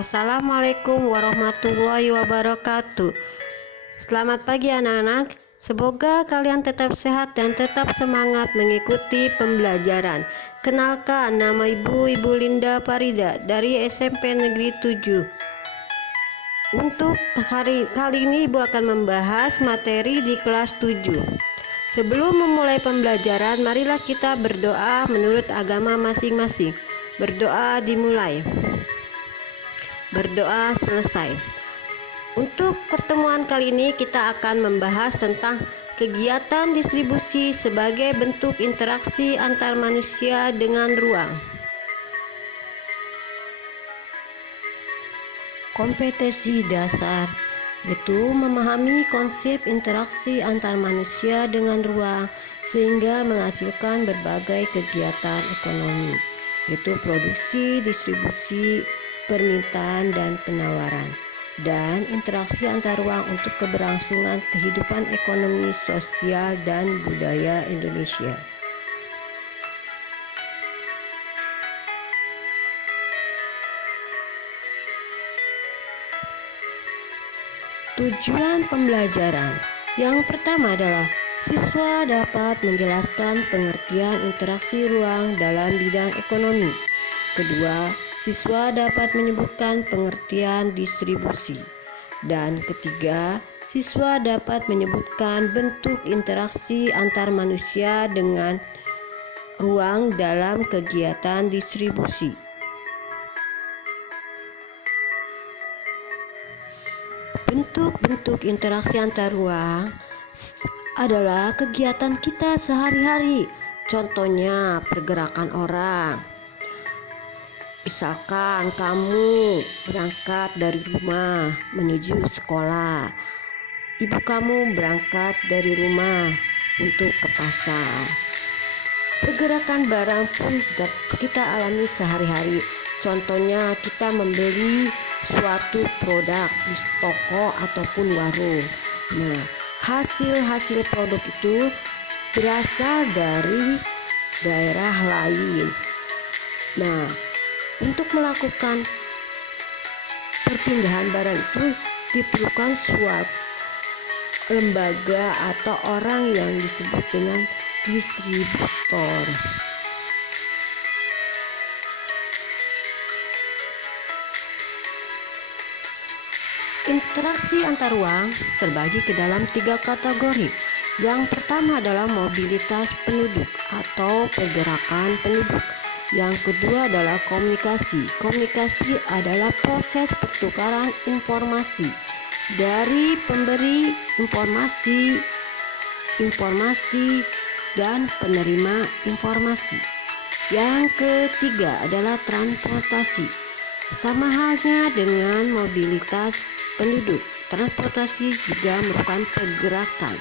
Assalamualaikum warahmatullahi wabarakatuh. Selamat pagi anak-anak. Semoga kalian tetap sehat dan tetap semangat mengikuti pembelajaran. Kenalkan, nama Ibu Linda Farida dari SMP Negeri 7. Untuk kali ini Ibu akan membahas materi di kelas 7. Sebelum memulai pembelajaran, marilah kita berdoa menurut agama masing-masing. Berdoa dimulai. Berdoa selesai. Untuk pertemuan kali ini kita akan membahas tentang kegiatan distribusi sebagai bentuk interaksi antar manusia dengan ruang. Kompetensi dasar yaitu memahami konsep interaksi antar manusia dengan ruang sehingga menghasilkan berbagai kegiatan ekonomi, yaitu produksi, distribusi, permintaan dan penawaran, dan interaksi antar ruang untuk keberlangsungan kehidupan ekonomi, sosial, dan budaya Indonesia. Tujuan pembelajaran yang pertama adalah siswa dapat menjelaskan pengertian interaksi ruang dalam bidang ekonomi. Kedua, siswa dapat menyebutkan pengertian distribusi. Dan ketiga, siswa dapat menyebutkan bentuk interaksi antar manusia dengan ruang dalam kegiatan distribusi. Bentuk-bentuk interaksi antar ruang adalah kegiatan kita sehari-hari. Contohnya pergerakan orang. Misalkan kamu berangkat dari rumah menuju sekolah. Ibu kamu berangkat dari rumah untuk ke pasar. Pergerakan barang pun kita alami sehari-hari. Contohnya kita membeli suatu produk di toko ataupun warung. Nah, hasil produk itu berasal dari daerah lain. Nah, untuk melakukan perpindahan barang itu diperlukan suatu lembaga atau orang yang disebut dengan distributor. Interaksi antar ruang terbagi ke dalam 3 kategori. Yang pertama adalah mobilitas penduduk atau pergerakan penduduk. Yang kedua adalah komunikasi. Komunikasi adalah proses pertukaran informasi dari pemberi informasi dan penerima informasi. Yang ketiga adalah transportasi. Sama halnya dengan mobilitas penduduk, transportasi juga merupakan pergerakan.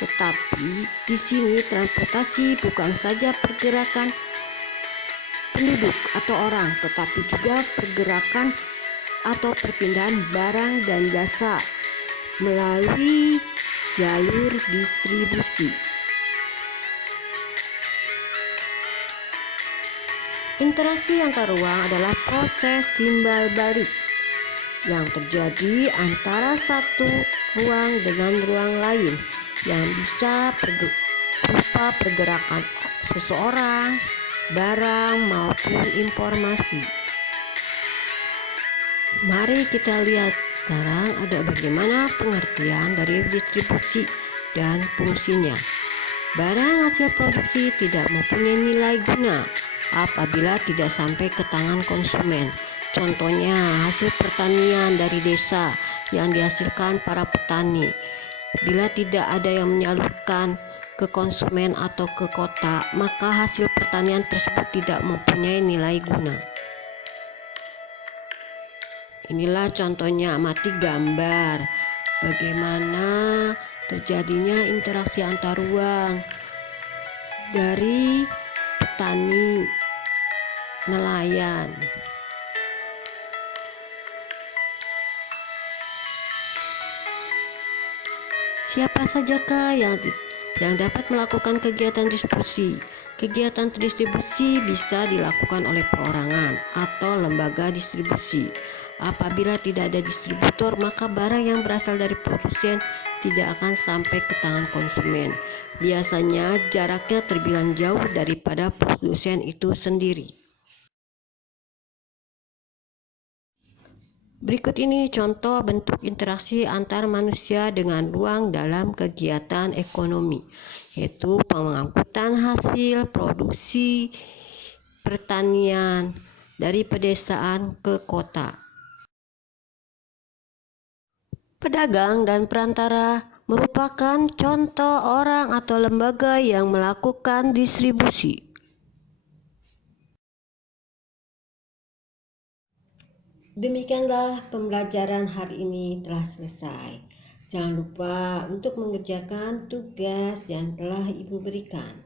Tetapi di sini transportasi bukan saja pergerakan penduduk atau orang, tetapi juga pergerakan atau perpindahan barang dan jasa melalui jalur distribusi. Interaksi antar ruang adalah proses timbal balik yang terjadi antara satu ruang dengan ruang lain yang bisa berupa pergerakan seseorang, barang maupun informasi. Mari kita lihat sekarang ada bagaimana pengertian dari distribusi dan fungsinya. Barang hasil produksi tidak mempunyai nilai guna apabila tidak sampai ke tangan konsumen. Contohnya hasil pertanian dari desa yang dihasilkan para petani. Bila tidak ada yang menyalurkan ke konsumen atau ke kota, maka hasil pertanian tersebut tidak mempunyai nilai guna. Inilah contohnya, amati gambar bagaimana terjadinya interaksi antar ruang dari petani, nelayan. Siapa sajakah yang dapat melakukan kegiatan distribusi? Kegiatan distribusi bisa dilakukan oleh perorangan atau lembaga distribusi. Apabila tidak ada distributor, maka barang yang berasal dari produsen tidak akan sampai ke tangan konsumen. Biasanya jaraknya terbilang jauh daripada produsen itu sendiri. Berikut ini contoh bentuk interaksi antar manusia dengan ruang dalam kegiatan ekonomi, yaitu pengangkutan hasil produksi pertanian dari pedesaan ke kota. Pedagang dan perantara merupakan contoh orang atau lembaga yang melakukan distribusi. Demikianlah pembelajaran hari ini telah selesai. Jangan lupa untuk mengerjakan tugas yang telah Ibu berikan.